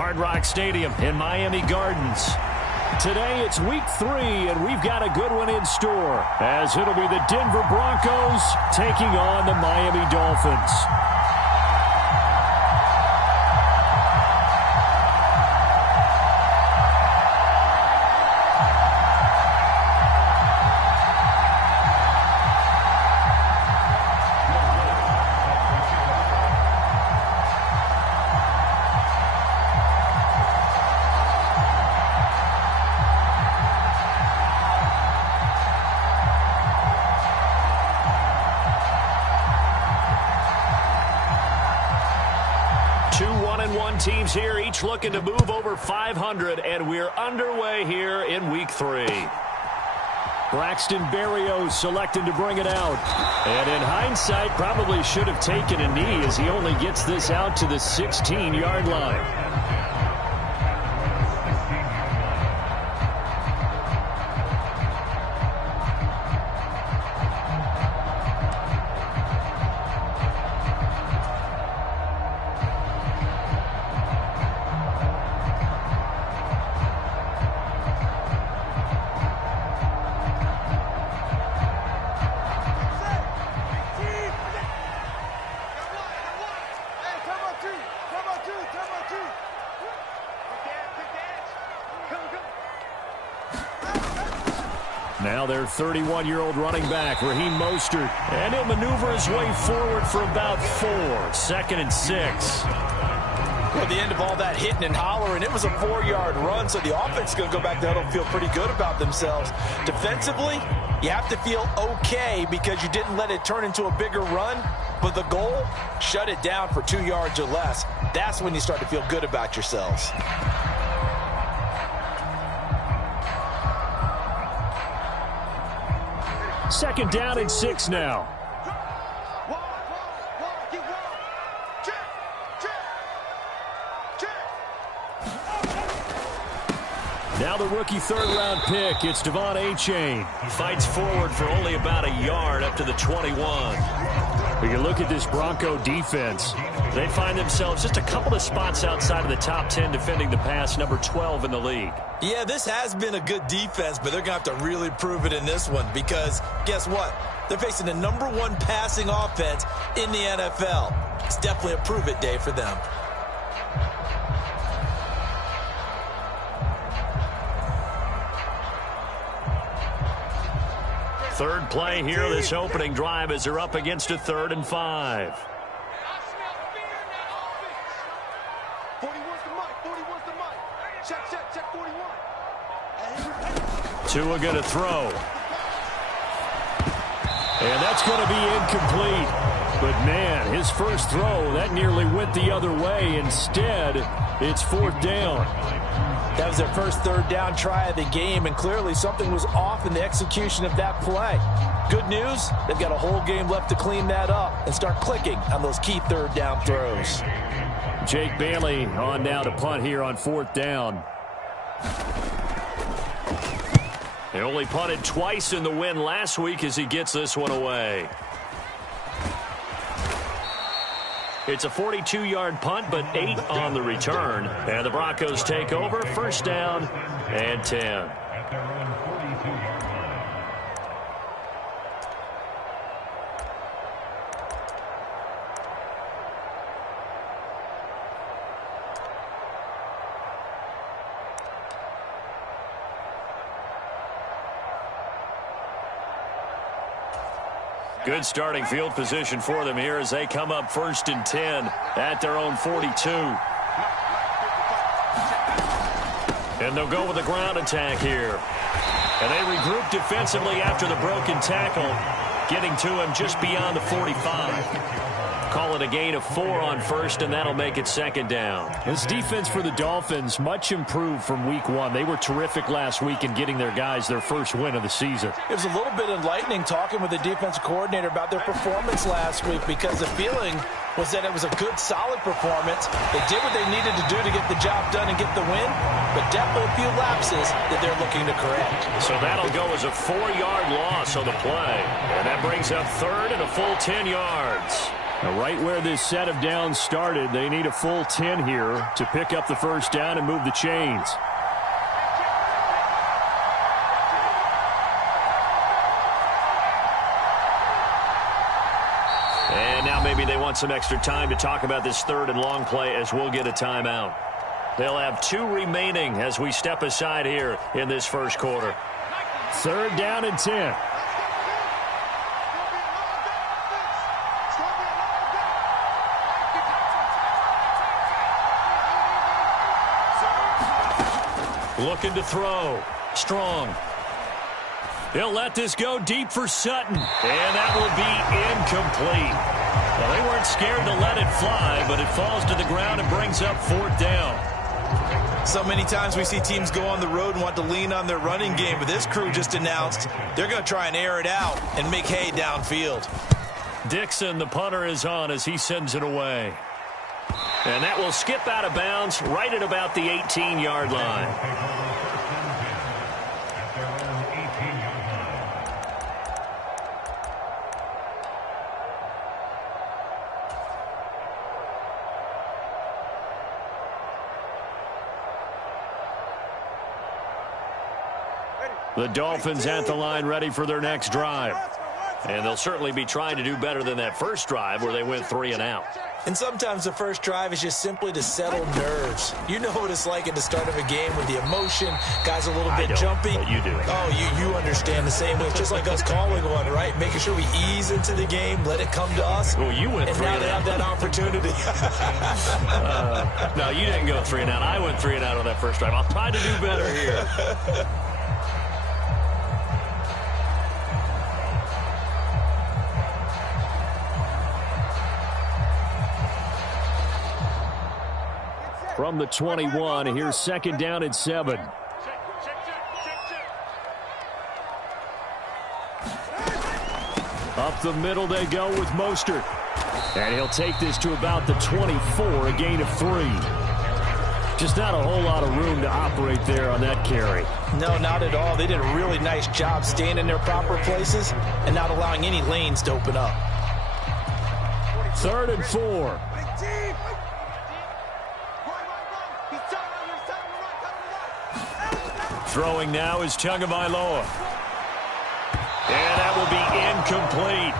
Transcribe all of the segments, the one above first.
Hard Rock Stadium in Miami Gardens. Today it's week 3, and we've got a good one in store, as it'll be the Denver Broncos taking on the Miami Dolphins. Teams here, each looking to move over 500, and we're underway here in week 3. Braxton Berrios selecting to bring it out. And in hindsight, probably should have taken a knee as he only gets this out to the 16-yard line. Now their 31-year-old running back, Raheem Mostert. And he'll maneuver his way forward for about 4. 2nd and 6. Well, the end of all that hitting and hollering, it was a 4-yard run, so the offense is going to go back to huddle and feel pretty good about themselves. Defensively, you have to feel okay because you didn't let it turn into a bigger run, but the goal, shut it down for 2 yards or less. That's when you start to feel good about yourselves. Second down and 6 now. Now the rookie third-round pick, it's Devon Achane. He fights forward for only about a yard up to the 21. When you look at this Bronco defense, they find themselves just a couple of spots outside of the top 10 defending the pass, number 12 in the league. Yeah, this has been a good defense, but they're going to have to really prove it in this one because guess what? They're facing the number 1 passing offense in the NFL. It's definitely a prove-it day for them. Third play here, this opening drive, as they're up against a 3rd and 5. 41. Tua going to throw. And that's going to be incomplete. But, man, his first throw, that nearly went the other way. Instead, it's 4th down. That was their first 3rd down try of the game, and clearly something was off in the execution of that play. Good news, they've got a whole game left to clean that up and start clicking on those key 3rd down throws. Jake Bailey on now to punt here on 4th down. They only punted twice in the win last week as he gets this one away. It's a 42-yard punt, but 8 on the return. And the Broncos take over, 1st down and 10. Good starting field position for them here as they come up 1st and 10 at their own 42. And they'll go with a ground attack here. And they regroup defensively after the broken tackle, getting to him just beyond the 45. Call it a gain of 4 on 1st, and that'll make it 2nd down. This defense for the Dolphins much improved from week 1. They were terrific last week in getting their guys their first win of the season. It was a little bit enlightening talking with the defensive coordinator about their performance last week because the feeling was that it was a good, solid performance. They did what they needed to do to get the job done and get the win, but definitely a few lapses that they're looking to correct. So that'll go as a 4-yard loss on the play. And that brings up 3rd and a full 10 yards. Now, right where this set of downs started, they need a full 10 here to pick up the first down and move the chains. And now maybe they want some extra time to talk about this third and long play as we'll get a timeout. They'll have 2 remaining as we step aside here in this first quarter. Third down and 10. Looking to throw. Strong. They'll let this go deep for Sutton. And that will be incomplete. Well, they weren't scared to let it fly, but it falls to the ground and brings up 4th down. So many times we see teams go on the road and want to lean on their running game, but this crew just announced they're going to try and air it out and make hay downfield. Dixon, the punter, is on as he sends it away. And that will skip out of bounds right at about the 18-yard line. The Dolphins at the line ready for their next drive. And they'll certainly be trying to do better than that first drive where they went 3 and out. And sometimes the first drive is just simply to settle nerves. You know what it's like at the start of a game with the emotion, guys a little bit jumpy. But you do. Oh, you understand the same way. It's just like us calling one, right? Making sure we ease into the game, let it come to us. Well, you went 3 and out. And now they have that opportunity. No, you didn't go 3 and out. I went 3 and out on that first drive. I'll try to do better here. From the 21, here's 2nd down and 7. Up the middle they go with Mostert. And he'll take this to about the 24, a gain of 3. Just not a whole lot of room to operate there on that carry. No, not at all. They did a really nice job staying in their proper places and not allowing any lanes to open up. 3rd and 4. Throwing now is Tagovailoa. And that will be incomplete.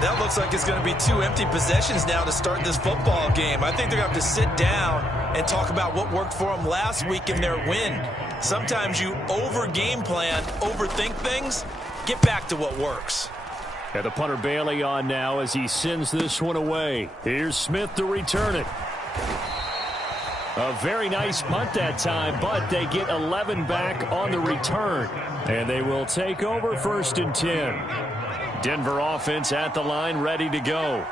That looks like it's going to be 2 empty possessions now to start this football game. I think they're going to have to sit down and talk about what worked for them last week in their win. Sometimes you over-game plan, overthink things. Get back to what works. And the punter Bailey on now as he sends this one away. Here's Smith to return it. A very nice punt that time, but they get 11 back on the return. And they will take over 1st and 10. Denver offense at the line, ready to go.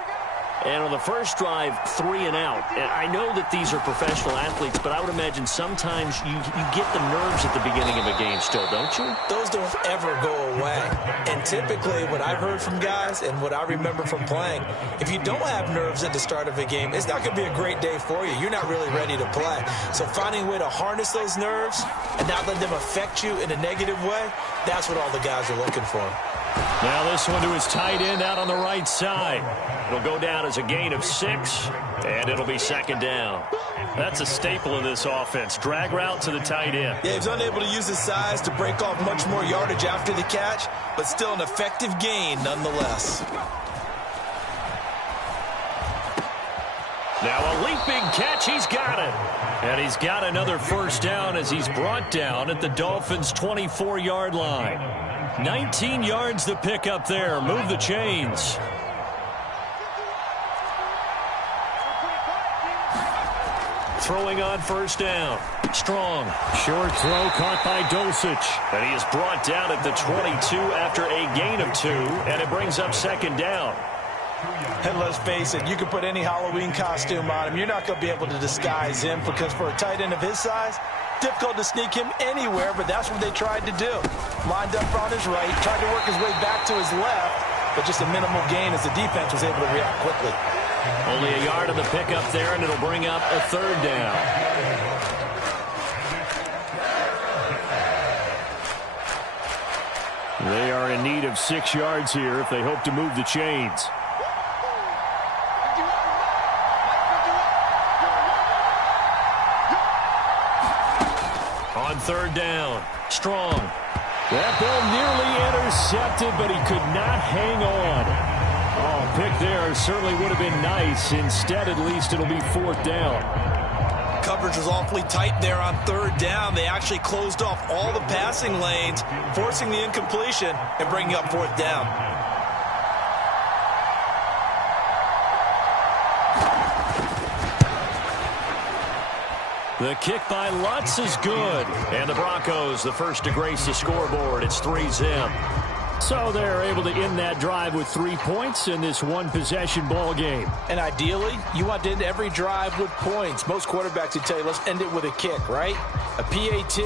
And on the first drive, 3 and out. And I know that these are professional athletes, but I would imagine sometimes you get the nerves at the beginning of a game still, don't you? Those don't ever go away. And typically what I've heard from guys and what I remember from playing, if you don't have nerves at the start of a game, it's not going to be a great day for you. You're not really ready to play. So finding a way to harness those nerves and not let them affect you in a negative way, that's what all the guys are looking for. Now this one to his tight end out on the right side. It'll go down as a gain of 6, and it'll be 2nd down. That's a staple of this offense. Drag route to the tight end. Yeah, he's unable to use his size to break off much more yardage after the catch, but still an effective gain nonetheless. Now a leaping catch. He's got it. And he's got another first down as he's brought down at the Dolphins' 24-yard line. 19 yards to pick up there. Move the chains. Throwing on first down. Strong. Short throw caught by Dulcich. And he is brought down at the 22 after a gain of 2. And it brings up 2nd down. And let's face it, you can put any Halloween costume on him. You're not going to be able to disguise him because for a tight end of his size, difficult to sneak him anywhere, but that's what they tried to do. Lined up on his right, tried to work his way back to his left, but just a minimal gain as the defense was able to react quickly. Only a yard of the pickup there, and it'll bring up a 3rd down. They are in need of 6 yards here if they hope to move the chains. On third down, Strong. That ball nearly intercepted, but he could not hang on. Oh, pick there certainly would have been nice. Instead, at least, it'll be fourth down. Coverage was awfully tight there on third down. They actually closed off all the passing lanes, forcing the incompletion and bringing up fourth down. The kick by Lutz is good. And the Broncos, the first to grace the scoreboard. It's 3-zip. So they're able to end that drive with 3 points in this one-possession ball game. And ideally, you want to end every drive with points. Most quarterbacks would tell you, let's end it with a kick, right? A PAT,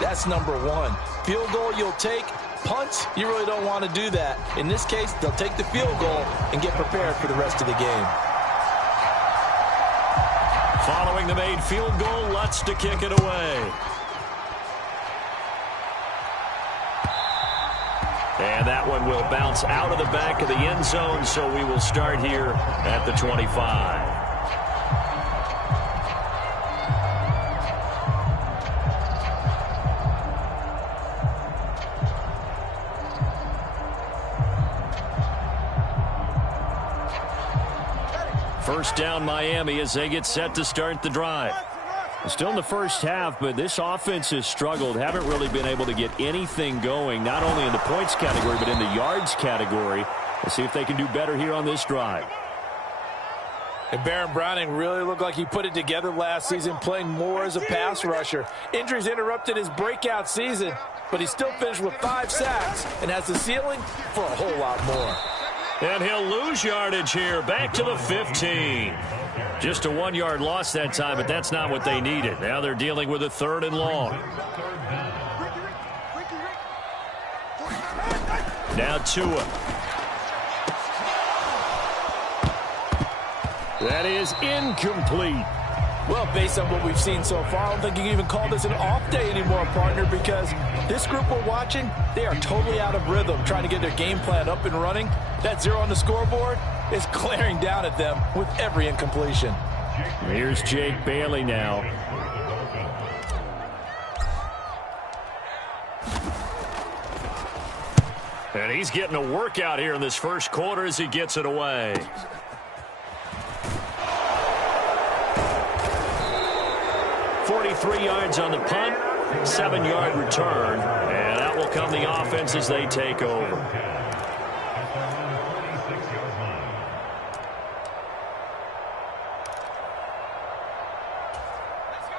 that's number one. Field goal you'll take. Punts, you really don't want to do that. In this case, they'll take the field goal and get prepared for the rest of the game. Following the made field goal, Lutz to kick it away. And that one will bounce out of the back of the end zone, so we will start here at the 25. First down, Miami, as they get set to start the drive. Still in the first half, but this offense has struggled. Haven't really been able to get anything going, not only in the points category, but in the yards category. Let's see if they can do better here on this drive. And Baron Browning really looked like he put it together last season, playing more as a pass rusher. Injuries interrupted his breakout season, but he still finished with 5 sacks and has the ceiling for a whole lot more. And he'll lose yardage here, back to the 15. Just a 1-yard loss that time, but that's not what they needed. Now they're dealing with a 3rd and long. Now Tua. That is incomplete. Well, based on what we've seen so far, I don't think you can even call this an off day anymore, partner, because this group we're watching, they are totally out of rhythm, trying to get their game plan up and running. That 0 on the scoreboard is glaring down at them with every incompletion. Here's Jake Bailey now. And he's getting a workout here in this first quarter as he gets it away. .43 yards on the punt, 7-yard return, and that will come the offense as they take over.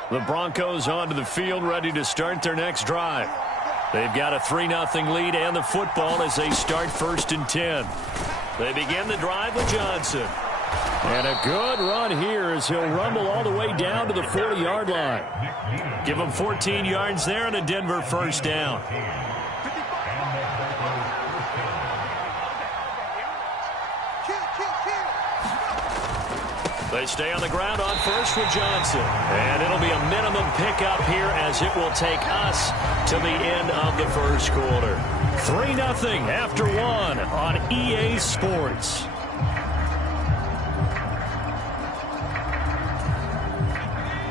The Broncos onto the field, ready to start their next drive. They've got a 3-0 lead and the football as they start 1st and 10. They begin the drive with Johnson. And a good run here as he'll rumble all the way down to the 40-yard line. Give him 14 yards there and a Denver first down. They stay on the ground on first with Johnson. And it'll be a minimum pickup here as it will take us to the end of the first quarter. 3-0 after 1 on EA Sports.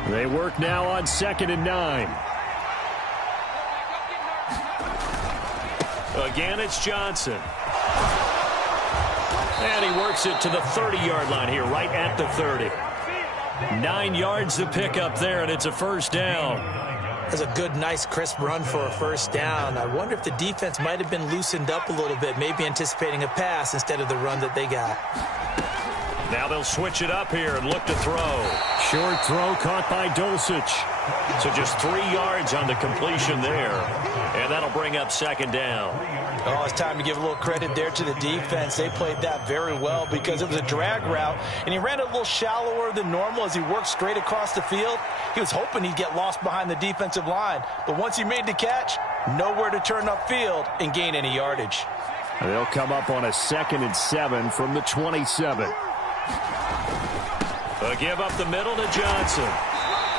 They work now on 2nd and 9. Again, it's Johnson. And he works it to the 30-yard line here, right at the 30. 9 yards to pick up there, and it's a first down. That's a good, nice, crisp run for a first down. I wonder if the defense might have been loosened up a little bit, maybe anticipating a pass instead of the run that they got. Now they'll switch it up here and look to throw. Short throw caught by Dulcich. So just 3 yards on the completion there. And that'll bring up 2nd down. Oh, it's time to give a little credit there to the defense. They played that very well because it was a drag route, and he ran a little shallower than normal as he worked straight across the field. He was hoping he'd get lost behind the defensive line, but once he made the catch, nowhere to turn upfield and gain any yardage. They'll come up on a 2nd and 7 from the 27. A give up the middle to Johnson.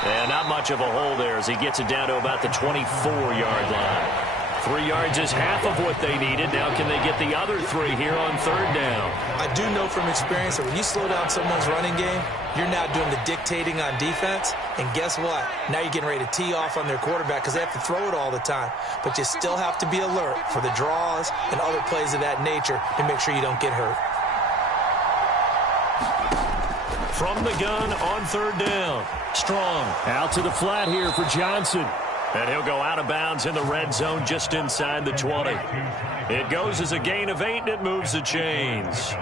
And not much of a hole there as he gets it down to about the 24-yard line. 3 yards is half of what they needed. Now can they get the other 3 here on third down? I do know from experience that when you slow down someone's running game, you're now doing the dictating on defense. And guess what? Now you're getting ready to tee off on their quarterback because they have to throw it all the time. But you still have to be alert for the draws and other plays of that nature to make sure you don't get hurt. From the gun on third down. Strong. Out to the flat here for Johnson. And he'll go out of bounds in the red zone just inside the 20. It goes as a gain of 8, and it moves the chains.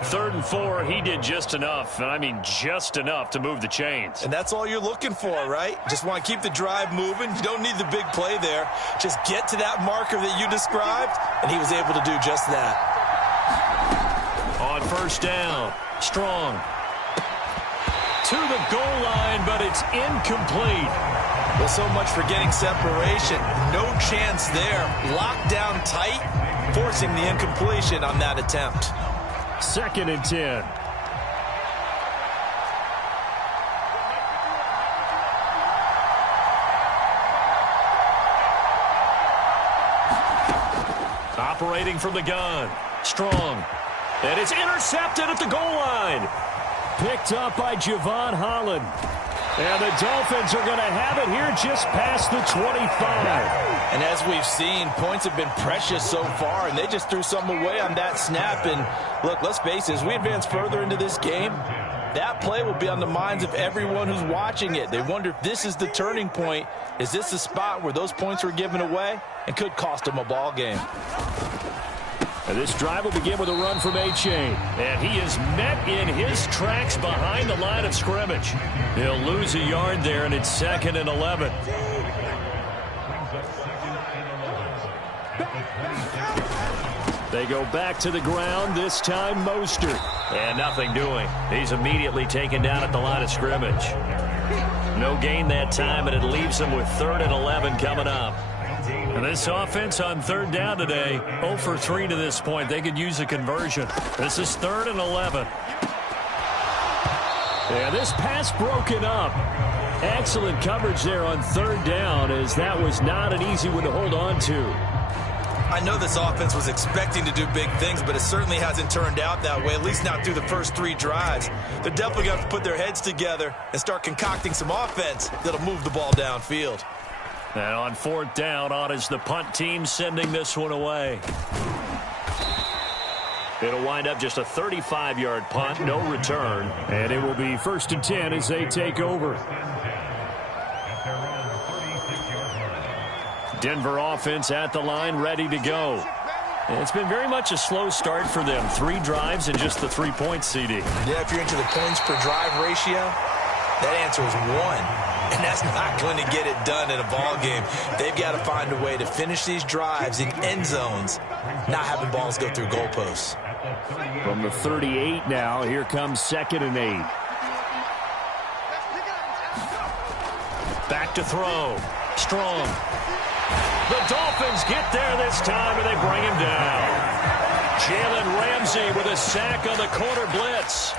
3rd and 4, he did just enough, and I mean just enough to move the chains. And that's all you're looking for, right? Just want to keep the drive moving. You don't need the big play there. Just get to that marker that you described, and he was able to do just that. On first down, Strong. To the goal line, but it's incomplete. Well, so much for getting separation. No chance there. Locked down tight, forcing the incompletion on that attempt. 2nd and 10. Operating from the gun. Strong. And it's intercepted at the goal line. Picked up by Javon Holland. And the Dolphins are going to have it here just past the 25. And as we've seen, points have been precious so far, and they just threw some away on that snap. And look, let's face it, as we advance further into this game, that play will be on the minds of everyone who's watching it. They wonder if this is the turning point. Is this the spot where those points were given away and could cost them a ball game? And this drive will begin with a run from A-Chain. And he is met in his tracks behind the line of scrimmage. He'll lose a yard there, and it's 2nd and 11. They go back to the ground, this time Mostert. And nothing doing. He's immediately taken down at the line of scrimmage. No gain that time, and it leaves him with 3rd and 11 coming up. And this offense on third down today, 0 for 3 to this point. They could use a conversion. This is 3rd and 11. Yeah, this pass broken up. Excellent coverage there on third down, as that was not an easy one to hold on to. I know this offense was expecting to do big things, but it certainly hasn't turned out that way, at least not through the first 3 drives. They're definitely going to have to put their heads together and start concocting some offense that'll move the ball downfield. And on 4th down, on is the punt team sending this one away. It'll wind up just a 35-yard punt, no return. And it will be 1st and 10 as they take over. Denver offense at the line, ready to go. And it's been very much a slow start for them. 3 drives and just the 3 points, CD. Yeah, if you're into the points per drive ratio, that answer is 1. And that's not going to get it done in a ball game. They've got to find a way to finish these drives in end zones, not having balls go through goalposts. From the 38 now, here comes 2nd and 8. Back to throw. Strong. The Dolphins get there this time, and they bring him down. Jalen Ramsey with a sack on the corner blitz.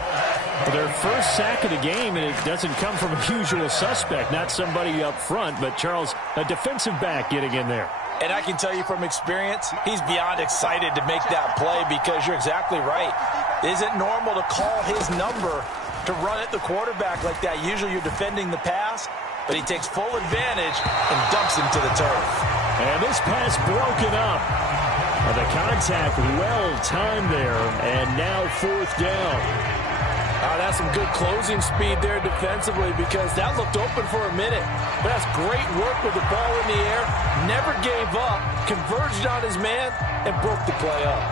Their first sack of the game, and it doesn't come from a usual suspect, not somebody up front, but Charles, a defensive back getting in there. And I can tell you from experience, he's beyond excited to make that play because you're exactly right. It isn't normal to call his number to run at the quarterback like that. Usually you're defending the pass, but he takes full advantage and dumps him to the turf. And this pass broken up. The contact well-timed there, and now 4th down. That's some good closing speed there defensively because that looked open for a minute. But that's great work with the ball in the air. Never gave up, converged on his man, and broke the play up.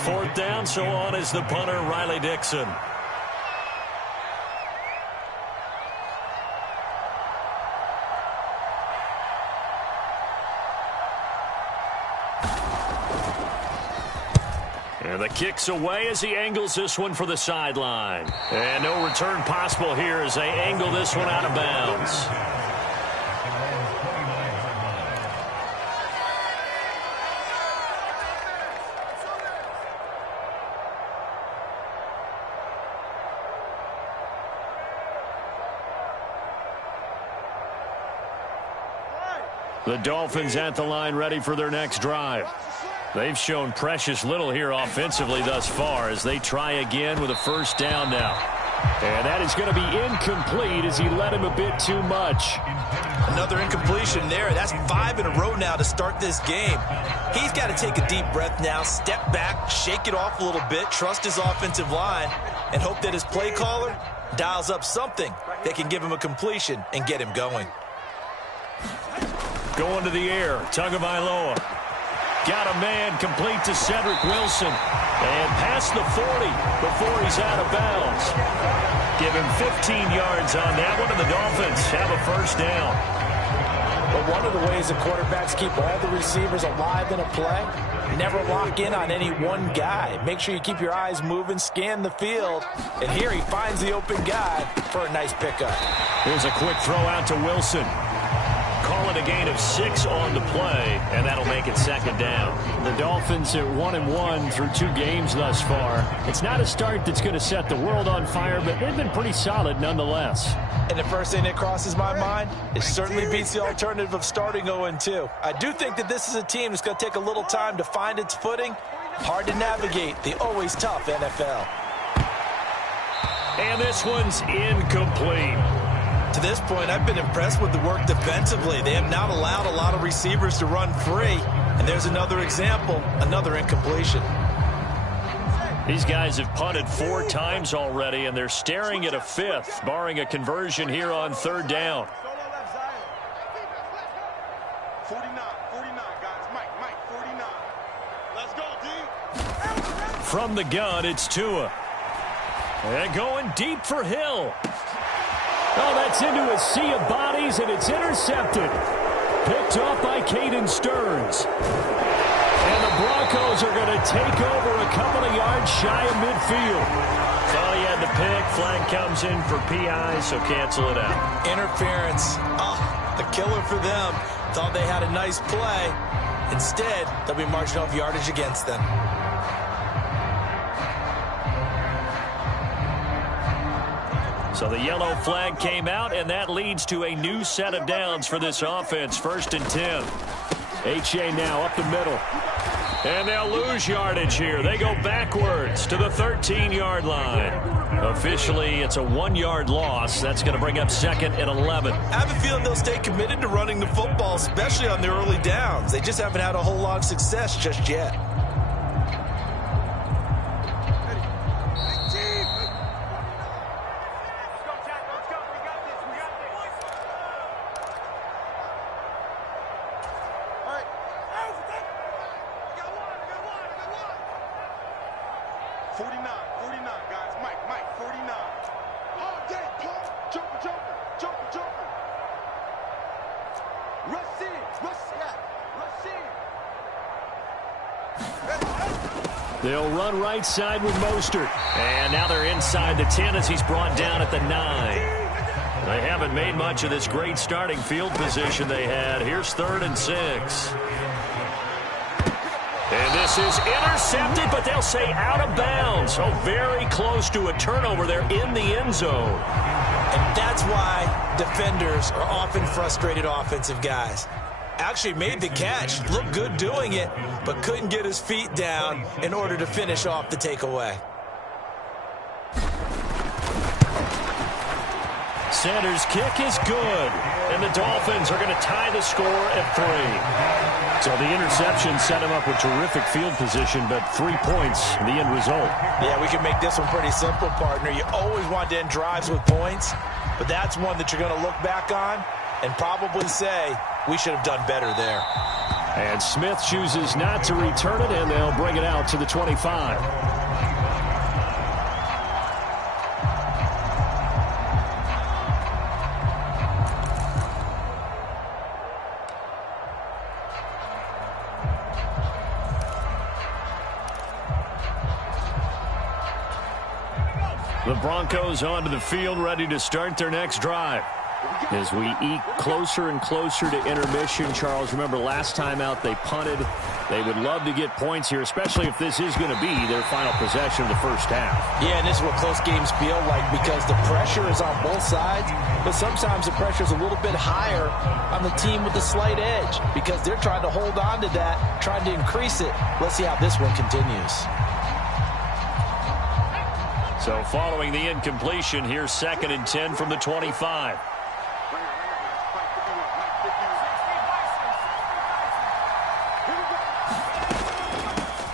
Fourth down, so on is the punter, Riley Dixon. And the kick's away as he angles this one for the sideline. And no return possible here as they angle this one out of bounds. The Dolphins at the line ready for their next drive. They've shown precious little here offensively thus far as they try again with a first down now. And that is going to be incomplete as he led him a bit too much. Another incompletion there. That's 5 in a row now to start this game. He's got to take a deep breath now, step back, shake it off a little bit, trust his offensive line, and hope that his play caller dials up something that can give him a completion and get him going. Going to the air, Tagovailoa. Got a man complete to Cedric Wilson. And past the 40 before he's out of bounds. Give him 15 yards on that one, and the Dolphins have a first down. But one of the ways that quarterbacks keep all the receivers alive in a play, never lock in on any one guy. Make sure you keep your eyes moving, scan the field. And here he finds the open guy for a nice pickup. Here's a quick throw out to Wilson. Call it a gain of 6 on the play, and that'll make it second down. The Dolphins at 1-1 through 2 games thus far. It's not a start that's going to set the world on fire, but they've been pretty solid nonetheless. And the first thing that crosses my mind, it certainly beats the alternative of starting 0-2. I do think that this is a team that's going to take a little time to find its footing. Hard to navigate the always tough NFL. And this one's incomplete. To this point, I've been impressed with the work defensively. They have not allowed a lot of receivers to run free. And there's another example, another incompletion. These guys have punted 4 times already, and they're staring at a 5th, barring a conversion here on third down. 49, guys. Mike, 49. Let's go, D. From the gun, it's Tua. And going deep for Hill. Oh, that's into a sea of bodies, and it's intercepted. Picked off by Caden Stearns. And the Broncos are going to take over a couple of yards shy of midfield. Thought he had the pick. Flag comes in for PI, so cancel it out. Interference. A killer for them. Thought they had a nice play. Instead, they'll be marching off yardage against them. So the yellow flag came out, and that leads to a new set of downs for this offense. 1st and 10. H.A. now up the middle. And they'll lose yardage here. They go backwards to the 13-yard line. Officially, it's a 1-yard loss. That's going to bring up 2nd and 11. I have a feeling they'll stay committed to running the football, especially on their early downs. They just haven't had a whole lot of success just yet. They'll run right side with Mostert. And now they're inside the 10 as he's brought down at the 9. They haven't made much of this great starting field position they had. Here's 3rd and 6. And this is intercepted, but they'll say out of bounds. Oh, very close to a turnover there in the end zone. And that's why defenders are often frustrated offensive guys. Actually made the catch, looked good doing it, but couldn't get his feet down in order to finish off the takeaway. Sanders' kick is good, and the Dolphins are going to tie the score at 3. So the interception set him up with terrific field position, but 3 points, the end result. Yeah, we can make this one pretty simple, partner. You always want to end drives with points, but that's one that you're going to look back on and probably say, we should have done better there. And Smith chooses not to return it, and they'll bring it out to the 25. The Broncos onto the field, ready to start their next drive. As we eke closer and closer to intermission, Charles, remember last time out they punted. They would love to get points here, especially if this is going to be their final possession of the first half. Yeah, and this is what close games feel like because the pressure is on both sides, but sometimes the pressure is a little bit higher on the team with the slight edge because they're trying to hold on to that, trying to increase it. Let's see how this one continues. So following the incompletion, here's 2nd and 10 from the 25.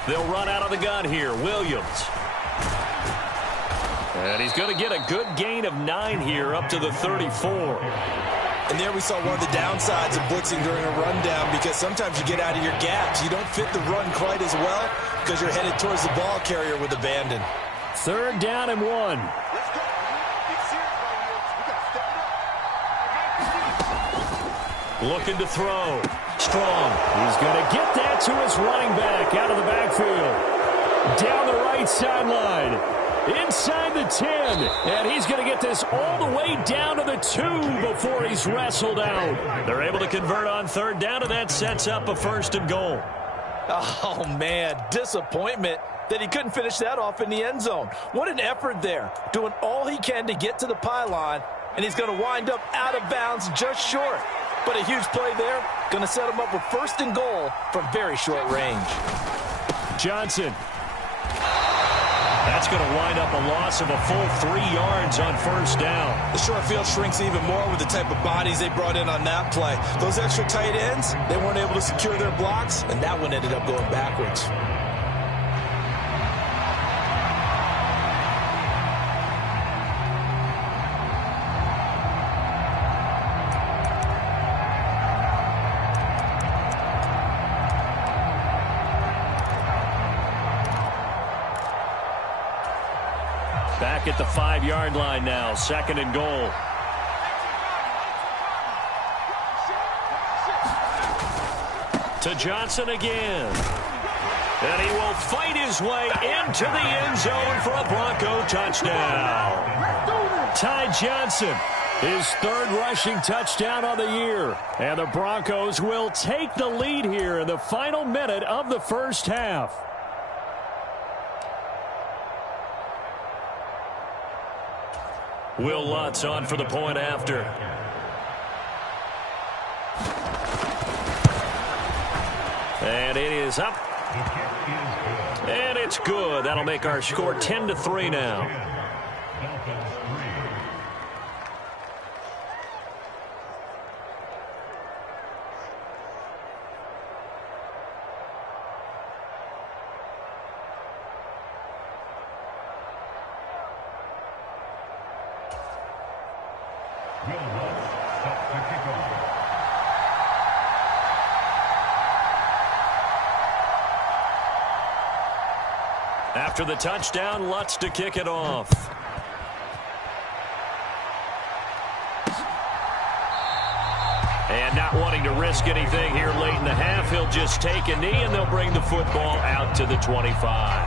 They'll run out of the gun here. Williams. And he's going to get a good gain of 9 here up to the 34. And there we saw one of the downsides of blitzing during a rundown because sometimes you get out of your gaps. You don't fit the run quite as well because you're headed towards the ball carrier with abandon. 3rd down and 1. Let's go. Get serious right here. We got to step it up. Looking to throw. Strong. He's going to get that to his running back out of the backfield. Down the right sideline. Inside the 10. And he's going to get this all the way down to the 2 before he's wrestled out. They're able to convert on 3rd down, and that sets up a 1st and goal. Oh, man, disappointment that he couldn't finish that off in the end zone. What an effort there, doing all he can to get to the pylon, and he's going to wind up out of bounds just short. But a huge play there, going to set him up with 1st and goal from very short range. Johnson. That's going to wind up a loss of a full 3 yards on 1st down. The short field shrinks even more with the type of bodies they brought in on that play. Those extra tight ends, they weren't able to secure their blocks, and that one ended up going backwards. Back at the 5-yard line now, 2nd and goal. To Johnson again. And he will fight his way into the end zone for a Bronco touchdown. Ty Johnson, his 3rd rushing touchdown on the year. And the Broncos will take the lead here in the final minute of the first half. Will Lutz on for the point after. And it is up. And it's good. That'll make our score 10-3 now. After the touchdown, Lutz to kick it off. And not wanting to risk anything here late in the half, he'll just take a knee and they'll bring the football out to the 25.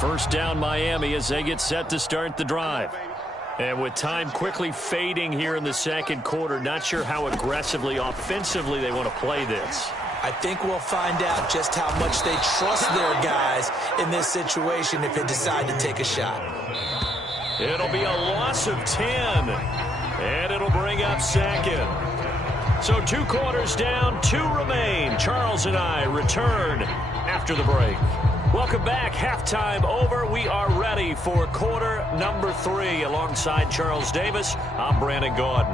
First down Miami as they get set to start the drive. And with time quickly fading here in the 2nd quarter, not sure how aggressively, offensively they want to play this. I think we'll find out just how much they trust their guys in this situation if they decide to take a shot. It'll be a loss of 10, and it'll bring up 2nd. So 2 quarters down, 2 remain. Charles and I return after the break. Welcome back. Halftime over. We are ready for quarter number 3. Alongside Charles Davis, I'm Brandon Gordon.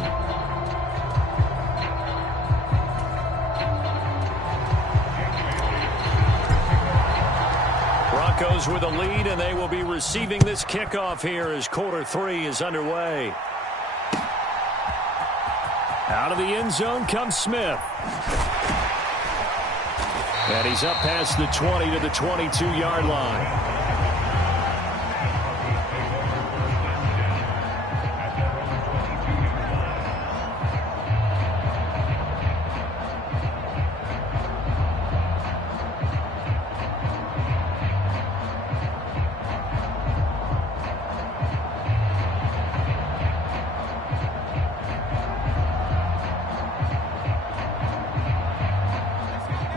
Broncos with a lead, and they will be receiving this kickoff here as quarter 3 is underway. Out of the end zone comes Smith. And he's up past the 20 to the 22-yard line.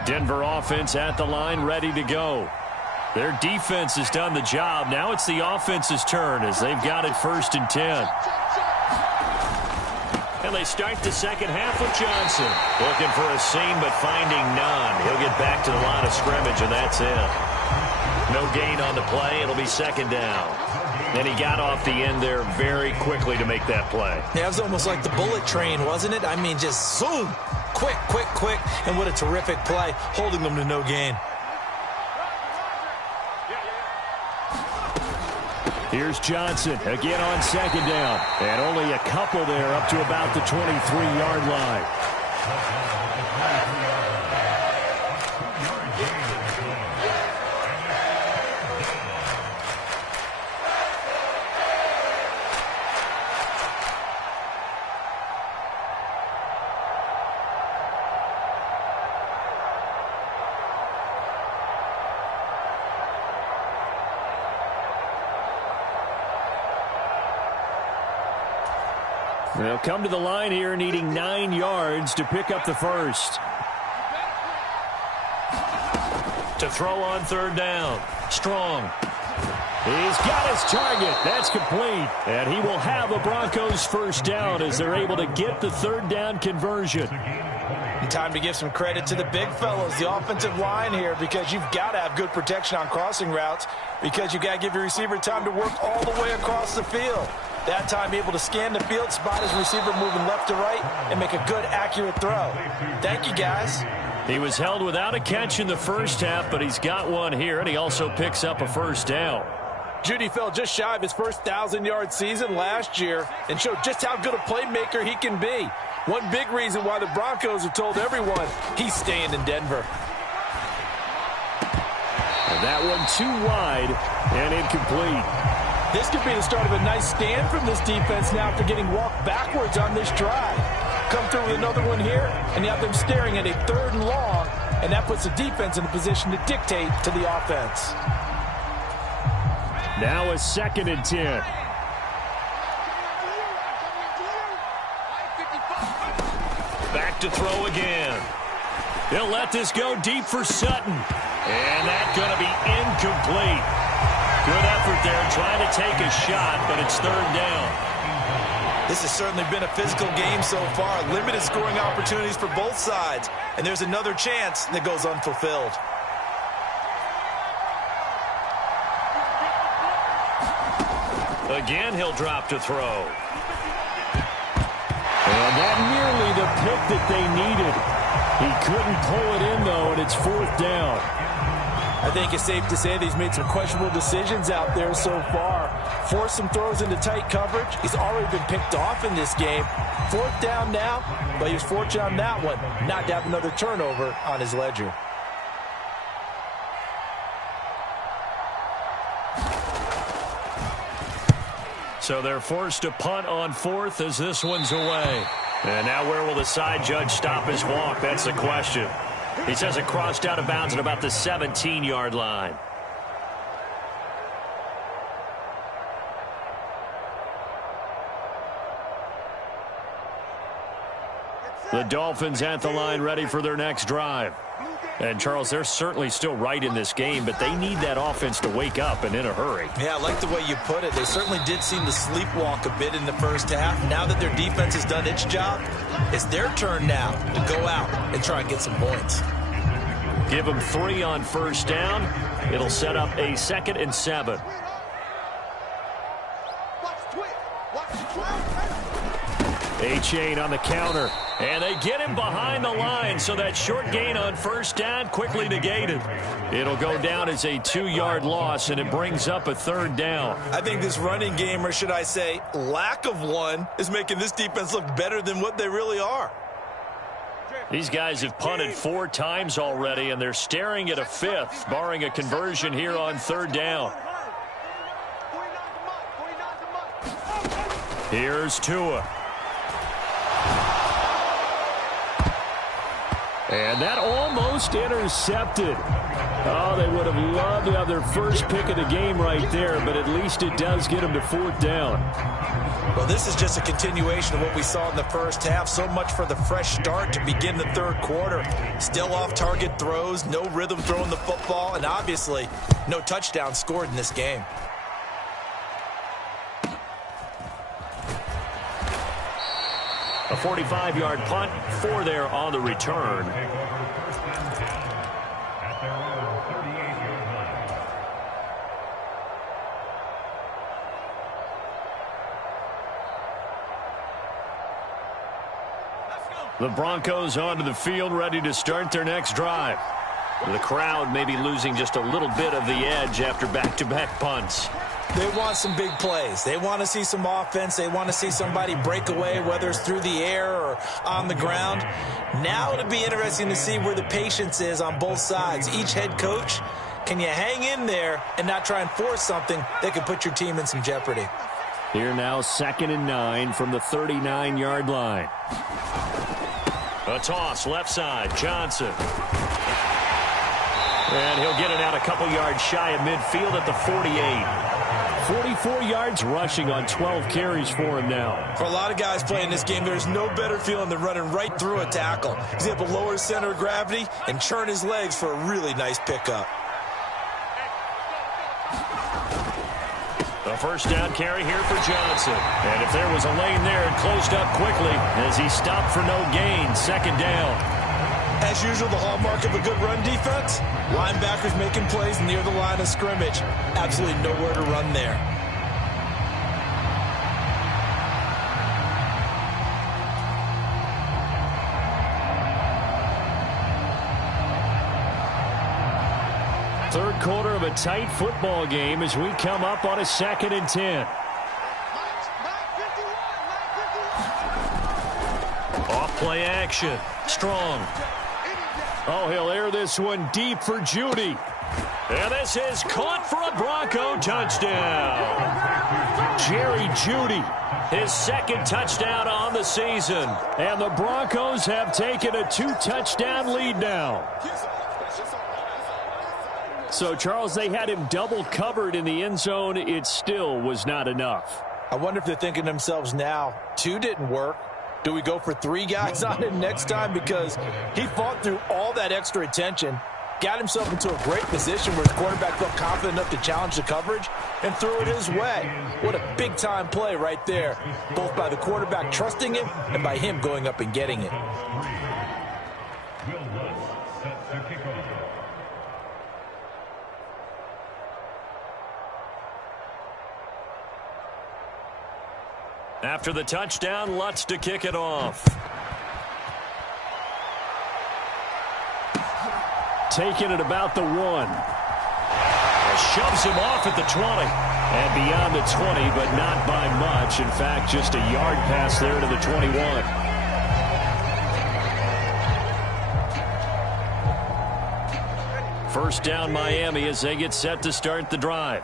Denver offense at the line, ready to go. Their defense has done the job. Now it's the offense's turn as they've got it 1st and 10. And they start the second half with Johnson. Looking for a seam, but finding none. He'll get back to the line of scrimmage, and that's it. No gain on the play. It'll be 2nd down. And he got off the end there very quickly to make that play. Yeah, it was almost like the bullet train, wasn't it? I mean, just zoom. Quick, quick, quick. And what a terrific play, holding them to no gain. Here's Johnson again on 2nd down. And only a couple there up to about the 23-yard line. They'll come to the line here needing 9 yards to pick up the first. To throw on 3rd down. Strong. He's got his target. That's complete. And he will have a Broncos 1st down as they're able to get the 3rd down conversion. And time to give some credit to the big fellows, the offensive line here, because you've got to have good protection on crossing routes, because you've got to give your receiver time to work all the way across the field. That time able to scan the field, spot his receiver moving left to right, and make a good, accurate throw. Thank you, guys. He was held without a catch in the first half, but he's got one here, and he also picks up a 1st down. Judy fell just shy of his first 1,000-yard season last year and showed just how good a playmaker he can be. One big reason why the Broncos have told everyone he's staying in Denver. And that one too wide and incomplete. This could be the start of a nice stand from this defense now after getting walked backwards on this drive. Come through with another one here, and you have them staring at a 3rd and long, and that puts the defense in a position to dictate to the offense. Now a 2nd and 10. Back to throw again. He'll let this go deep for Sutton. And that's going to be incomplete. Good effort there trying to take a shot, but it's 3rd down. This has certainly been a physical game so far. Limited scoring opportunities for both sides. And there's another chance that goes unfulfilled. Again, he'll drop to throw. And that nearly the pick that they needed. He couldn't pull it in, though, and it's 4th down. I think it's safe to say that he's made some questionable decisions out there so far. Forced some throws into tight coverage. He's already been picked off in this game. 4th down now, but he was fortunate on that one not to have another turnover on his ledger. So they're forced to punt on 4th as this one's away. And now where will the side judge stop his walk? That's the question. He says it crossed out of bounds at about the 17-yard line. The Dolphins at the line ready for their next drive. And, Charles, they're certainly still right in this game, but they need that offense to wake up and in a hurry. Yeah, I like the way you put it. They certainly did seem to sleepwalk a bit in the first half. Now that their defense has done its job, it's their turn now to go out and try and get some points. Give them 3 on 1st down. It'll set up a 2nd and 7. A-Chain on the counter. And they get him behind the line, so that short gain on 1st down quickly negated. It'll go down as a 2-yard loss, and it brings up a 3rd down. I think this running game, or should I say lack of one, is making this defense look better than what they really are. These guys have punted 4 times already, and they're staring at a 5th, barring a conversion here on 3rd down. Here's Tua. And that almost intercepted. Oh, they would have loved to have their first pick of the game right there, but at least it does get them to 4th down. Well, this is just a continuation of what we saw in the first half. So much for the fresh start to begin the third quarter. Still off-target throws, no rhythm throwing the football, and obviously no touchdown scored in this game. A 45-yard punt, 4 there on the return. The Broncos onto the field, ready to start their next drive. The crowd may be losing just a little bit of the edge after back-to-back punts. They want some big plays. They want to see some offense. They want to see somebody break away, whether it's through the air or on the ground. Now it'll be interesting to see where the patience is on both sides. Each head coach, can you hang in there and not try and force something that could put your team in some jeopardy? Here now, 2nd and 9 from the 39-yard line. A toss, left side, Johnson. And he'll get it out a couple yards shy of midfield at the 48. 44 yards rushing on 12 carries for him now. For a lot of guys playing this game, there's no better feeling than running right through a tackle. He's able to lower his center of gravity and churn his legs for a really nice pickup. The first down carry here for Johnson. And if there was a lane there, it closed up quickly as he stopped for no gain. 2nd down. As usual, the hallmark of a good run defense, linebackers making plays near the line of scrimmage. Absolutely nowhere to run there. Third quarter of a tight football game as we come up on a 2nd and 10. Off play action. Strong. Oh, he'll air this one deep for Judy. And this is caught for a Bronco touchdown. Jerry Judy. His 2nd touchdown on the season. And the Broncos have taken a 2-touchdown lead now. So, Charles, they had him double covered in the end zone. It still was not enough. I wonder if they're thinking to themselves now, 2 didn't work. Do we go for 3 guys on him next time? Because he fought through all that extra attention, got himself into a great position where his quarterback felt confident enough to challenge the coverage and threw it his way. What a big-time play right there, both by the quarterback trusting him and by him going up and getting it. After the touchdown, Lutz to kick it off. Taking it about the 1. Shoves him off at the 20. And beyond the 20, but not by much. In fact, just a yard pass there to the 21. First down, Miami, as they get set to start the drive.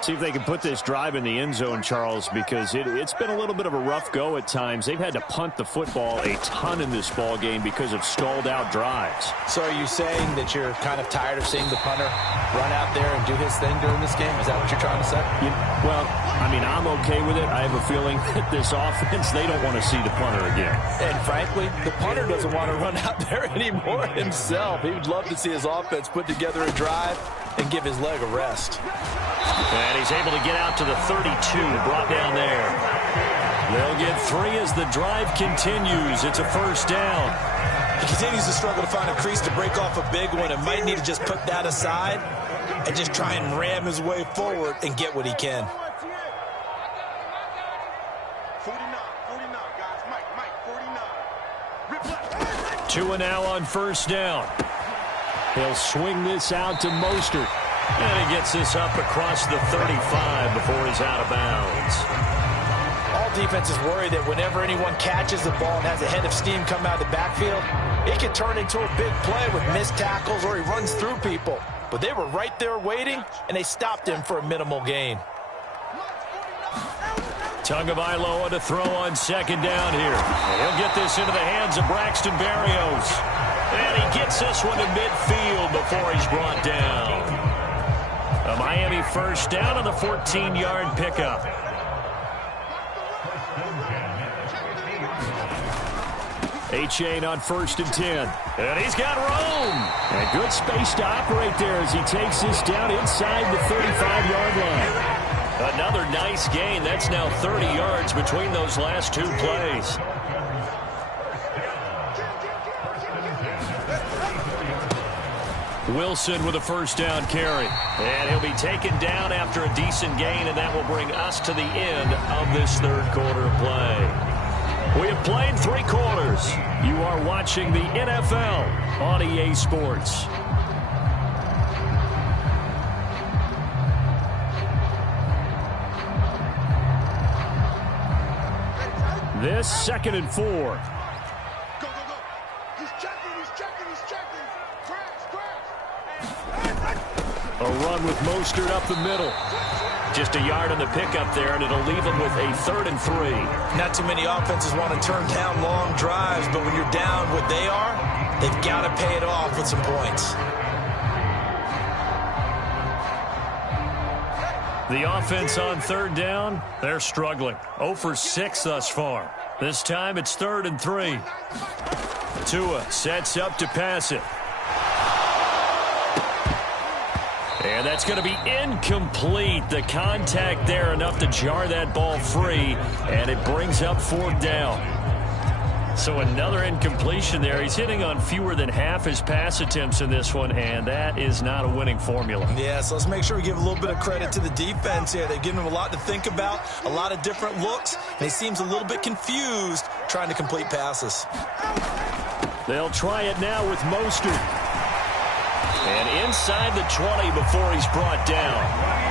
See if they can put this drive in the end zone, Charles, because it's been a little bit of a rough go at times. They've had to punt the football a ton in this ball game because of stalled out drives. So are you saying that you're kind of tired of seeing the punter run out there and do his thing during this game? Is that what you're trying to say? Well, I mean, I'm okay with it. I have a feeling that this offense, they don't want to see the punter again. And frankly, the punter doesn't want to run out there anymore himself. He would love to see his offense put together a drive and give his leg a rest. And he's able to get out to the 32, brought down there. They'll get 3 as the drive continues. It's a first down. He continues to struggle to find a crease to break off a big one and might need to just put that aside and just try and ram his way forward and get what he can. 49, guys. Mike, 49. 2 and now on first down. He'll swing this out to Mostert. And he gets this up across the 35 before he's out of bounds. All defenses worry that whenever anyone catches the ball and has a head of steam come out of the backfield, it can turn into a big play with missed tackles or he runs through people. But they were right there waiting, and they stopped him for a minimal gain. Tagovailoa to throw on second down here. And he'll get this into the hands of Braxton Berrios. And he gets this one to midfield before he's brought down. A Miami first down on the 14-yard pickup. A-Chain on 1st and 10. And he's got room. And good space to operate there as he takes this down inside the 35-yard line. Another nice gain. That's now 30 yards between those last two plays. Wilson with a first down carry. And he'll be taken down after a decent gain, and that will bring us to the end of this third quarter play. We have played 3 quarters. You are watching the NFL on EA Sports. This 2nd and 4. Go, go, go. He's checking. Crash. A run with Mostert up the middle. Just a yard on the pickup there, and it'll leave them with a 3rd and 3. Not too many offenses want to turn down long drives, but when you're down what they are, they've got to pay it off with some points. The offense on 3rd down, they're struggling. 0 for 6 thus far. This time it's 3rd and 3. Tua sets up to pass it. And that's going to be incomplete. The contact there enough to jar that ball free, and it brings up 4th down. So another incompletion there. He's hitting on fewer than half his pass attempts in this one, and that is not a winning formula. Yeah, so let's make sure we give a little bit of credit to the defense here. They've given him a lot to think about, a lot of different looks, and he seems a little bit confused trying to complete passes. They'll try it now with Mostert. And inside the 20 before he's brought down.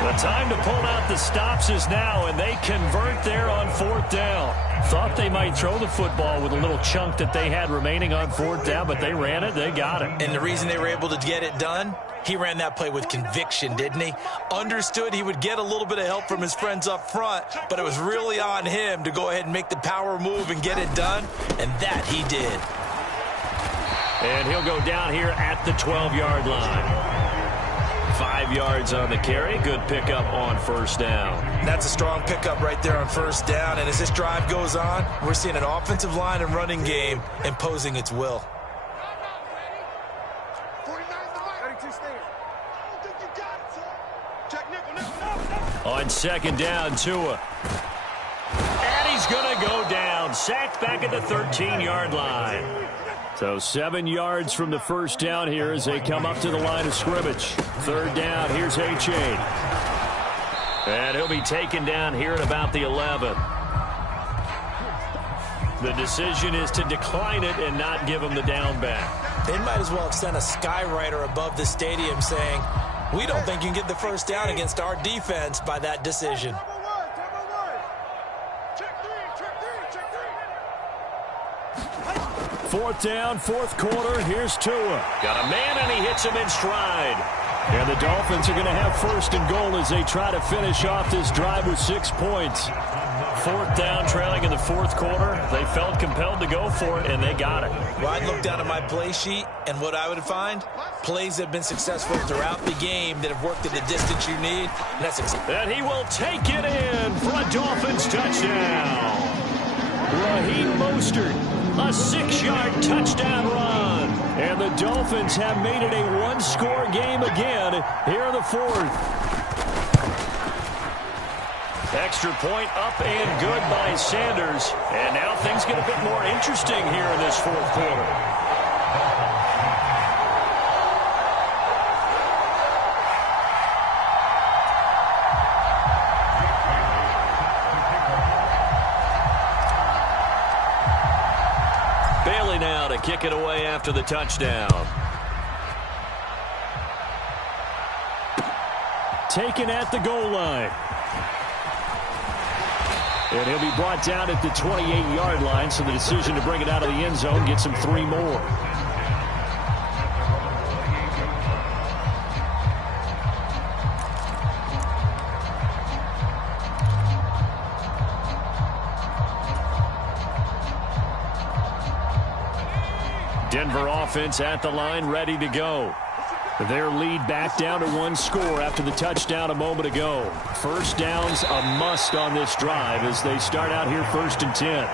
The time to pull out the stops is now, and they convert there on 4th down. Thought they might throw the football with a little chunk that they had remaining on 4th down, but they ran it, they got it. And the reason they were able to get it done, he ran that play with conviction, didn't he? Understood he would get a little bit of help from his friends up front, but it was really on him to go ahead and make the power move and get it done, and that he did. And he'll go down here at the 12-yard line. 5 yards on the carry. Good pickup on 1st down. That's a strong pickup right there on 1st down. And as this drive goes on, we're seeing an offensive line and running game imposing its will. On 2nd down, Tua. And he's going to go down. Sacked back at the 13-yard line. So 7 yards from the 1st down here as they come up to the line of scrimmage. 3rd down, here's A-Chain. And he'll be taken down here at about the 11. The decision is to decline it and not give him the down back. They might as well extend a skywriter above the stadium saying, we don't think you can get the 1st down against our defense by that decision. 4th down, 4th quarter. Here's Tua. Got a man, and he hits him in stride. And the Dolphins are going to have 1st and goal as they try to finish off this drive with 6 points. 4th down, trailing in the 4th quarter. They felt compelled to go for it, and they got it. Well, I'd look down at my play sheet, and what I would find, plays that have been successful throughout the game that have worked at the distance you need. And that's and he will take it in for a Dolphins touchdown. Raheem Mostert. A 6-yard touchdown run. And the Dolphins have made it a 1-score game again here in the 4th. Extra point up and good by Sanders. And now things get a bit more interesting here in this 4th quarter. Now to kick it away after the touchdown. Taken at the goal line. And he'll be brought down at the 28-yard line, so the decision to bring it out of the end zone gets him 3 more. Denver offense at the line, ready to go. Their lead back down to 1 score after the touchdown a moment ago. First down's a must on this drive as they start out here 1st and 10.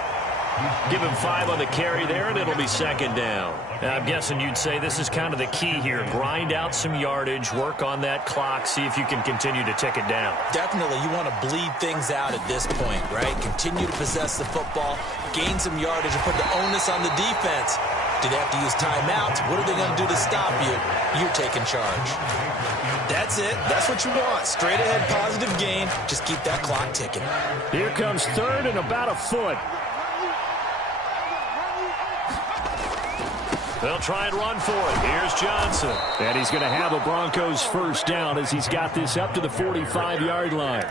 Give him 5 on the carry there, and it'll be 2nd down. I'm guessing you'd say this is kind of the key here. Grind out some yardage, work on that clock, see if you can continue to tick it down. Definitely, you want to bleed things out at this point, right? Continue to possess the football, gain some yardage, and put the onus on the defense. Do they have to use timeouts? What are they going to do to stop you? You're taking charge. That's it. That's what you want. Straight ahead, positive gain. Just keep that clock ticking. Here comes 3rd and about a foot. They'll try and run for it. Here's Johnson. And he's going to have a Broncos first down as he's got this up to the 45-yard line.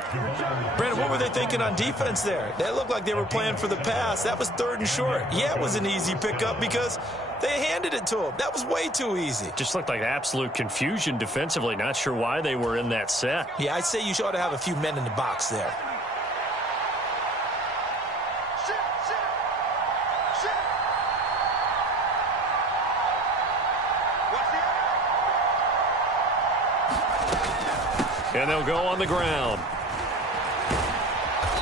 Brandon, what were they thinking on defense there? They looked like they were playing for the pass. That was 3rd and short. Yeah, it was an easy pickup because they handed it to him. That was way too easy. Just looked like absolute confusion defensively. Not sure why they were in that set. Yeah, I'd say you ought to have a few men in the box there. And they'll go on the ground.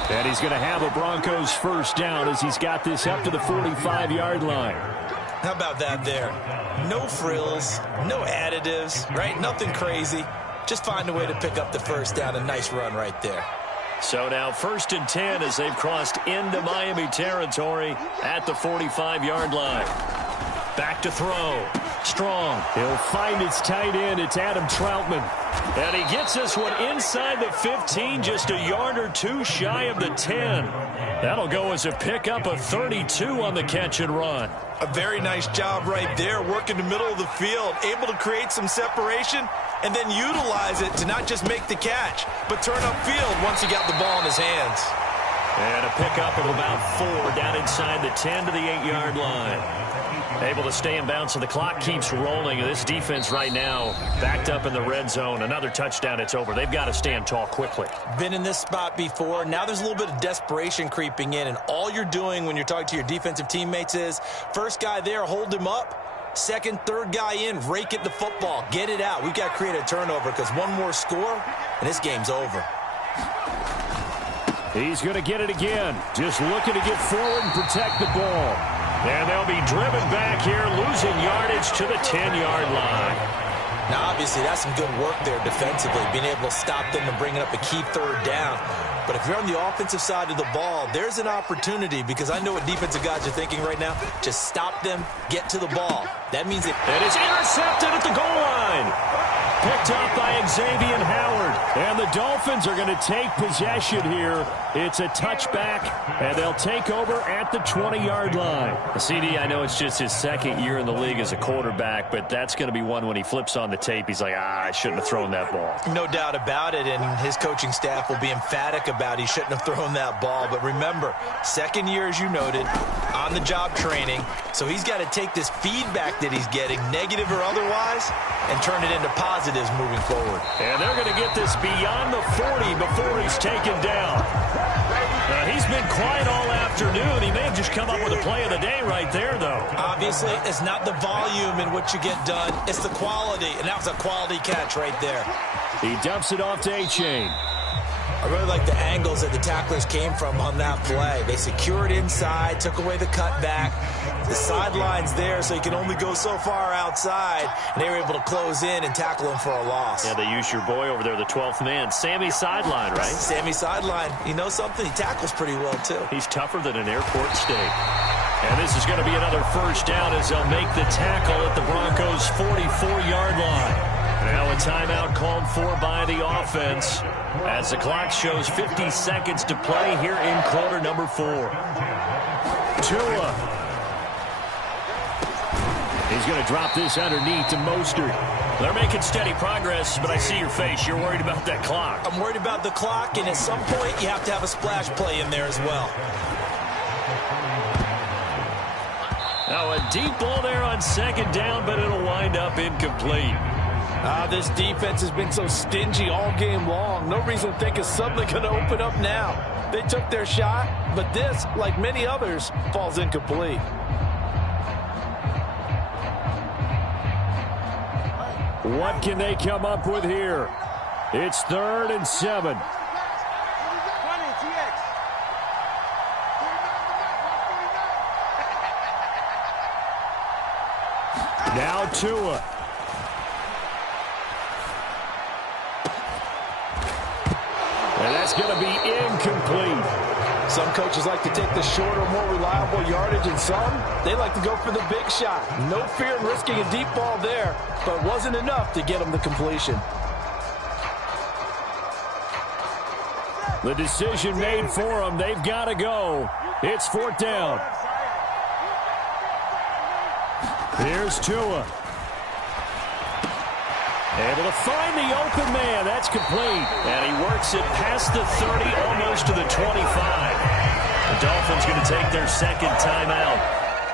And he's going to have a Broncos first down as he's got this up to the 45-yard line. How about that there? No frills, no additives, right? Nothing crazy. Just find a way to pick up the first down. A nice run right there. So now 1st and 10 as they've crossed into Miami territory at the 45-yard line. Back to throw. Strong. He'll find his tight end. It's Adam Troutman. And he gets this one inside the 15, just a yard or 2 shy of the 10. That'll go as a pickup of 32 on the catch and run. A very nice job right there, working the middle of the field, able to create some separation and then utilize it to not just make the catch, but turn upfield once he got the ball in his hands. And a pickup of about 4 down inside the 10 to the 8-yard line. Able to stay in bounds, so the clock keeps rolling. This defense right now backed up in the red zone. Another touchdown, it's over. They've got to stand tall quickly. Been in this spot before. Now there's a little bit of desperation creeping in, and all you're doing when you're talking to your defensive teammates is first guy there, hold him up. Second, third guy in, rake at the football. Get it out. We've got to create a turnover because one more score, and this game's over. He's going to get it again. Just looking to get forward and protect the ball. And they'll be driven back here, losing yardage to the 10-yard line. Now, obviously, that's some good work there defensively, being able to stop them and bringing up a key 3rd down. But if you're on the offensive side of the ball, there's an opportunity because I know what defensive guys are thinking right now. Just stop them, get to the ball. That means it is intercepted at the goal line. Picked up by Xavier Howard. And the Dolphins are going to take possession here. It's a touchback, and they'll take over at the 20-yard line. CD, I know it's just his 2nd year in the league as a quarterback, but that's going to be one when he flips on the tape. He's like, I shouldn't have thrown that ball. No doubt about it, and his coaching staff will be emphatic about he shouldn't have thrown that ball. But remember, 2nd year, as you noted, on-the-job training. So he's got to take this feedback that he's getting, negative or otherwise, and turn it into positives moving forward. And they're going to get this beyond the 40 before he's taken down. He's been quiet all afternoon. He may have just come up with a play of the day right there, though. Obviously, it's not the volume in which you get done. It's the quality, and that was a quality catch right there. He dumps it off to A-Chain. I really like the angles that the tacklers came from on that play. They secured inside, took away the cutback. The sideline's there, so you can only go so far outside. And they were able to close in and tackle him for a loss. Yeah, they used your boy over there, the 12th man. Sammy Sideline, right? Sammy Sideline. You know something? He tackles pretty well, too. He's tougher than an airport steak. And this is going to be another first down as they'll make the tackle at the Broncos' 44-yard line. Now a timeout called for by the offense as the clock shows 50 seconds to play here in quarter number 4. Tua. He's going to drop this underneath to Mostert. They're making steady progress, but I see your face. You're worried about that clock. I'm worried about the clock, and at some point you have to have a splash play in there as well. Now a deep ball there on 2nd down, but it'll wind up incomplete. This defense has been so stingy all game long. No reason to think it's suddenly going to open up now. They took their shot, but this, like many others, falls incomplete. What can they come up with here? It's 3rd and 7. Now Tua. And that's going to be incomplete. Some coaches like to take the shorter, more reliable yardage, and some, they like to go for the big shot. No fear in risking a deep ball there, but wasn't enough to get them the completion. The decision made for them. They've got to go. It's 4th down. Here's Tua. Able to find the open man. That's complete. And he works it past the 30, almost to the 25. The Dolphins going to take their second timeout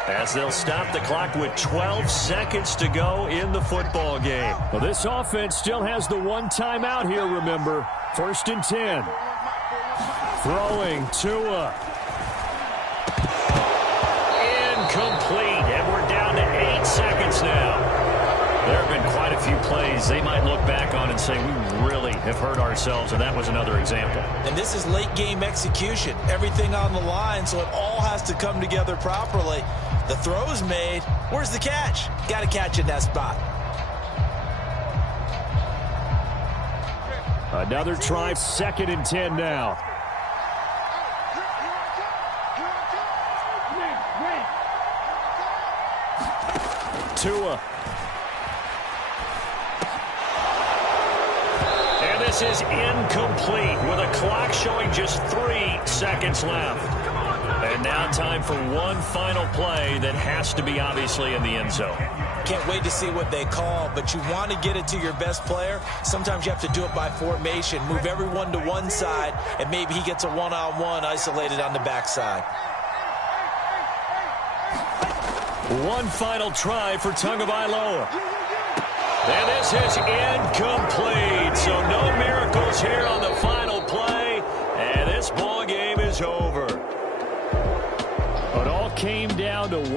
as they'll stop the clock with 12 seconds to go in the football game. Well, this offense still has the one timeout here, remember. 1st and 10. Throwing Tua. Incomplete. And we're down to 8 seconds now. There have been quite a few plays they might look back on and say, we really have hurt ourselves, and that was another example. And this is late-game execution. Everything on the line, so it all has to come together properly. The throw's made. Where's the catch? Got to catch in that spot. Another try, 2nd and 10 now. Tua. And this is incomplete with a clock showing just 3 seconds left. And now time for one final play that has to be obviously in the end zone. Can't wait to see what they call, but you want to get it to your best player. Sometimes you have to do it by formation. Move everyone to one side, and maybe he gets a one-on-one isolated on the backside. One final try for Tagovailoa. And this is incomplete. So no miracles here on the final play. And this ball game is over. It all came down to one.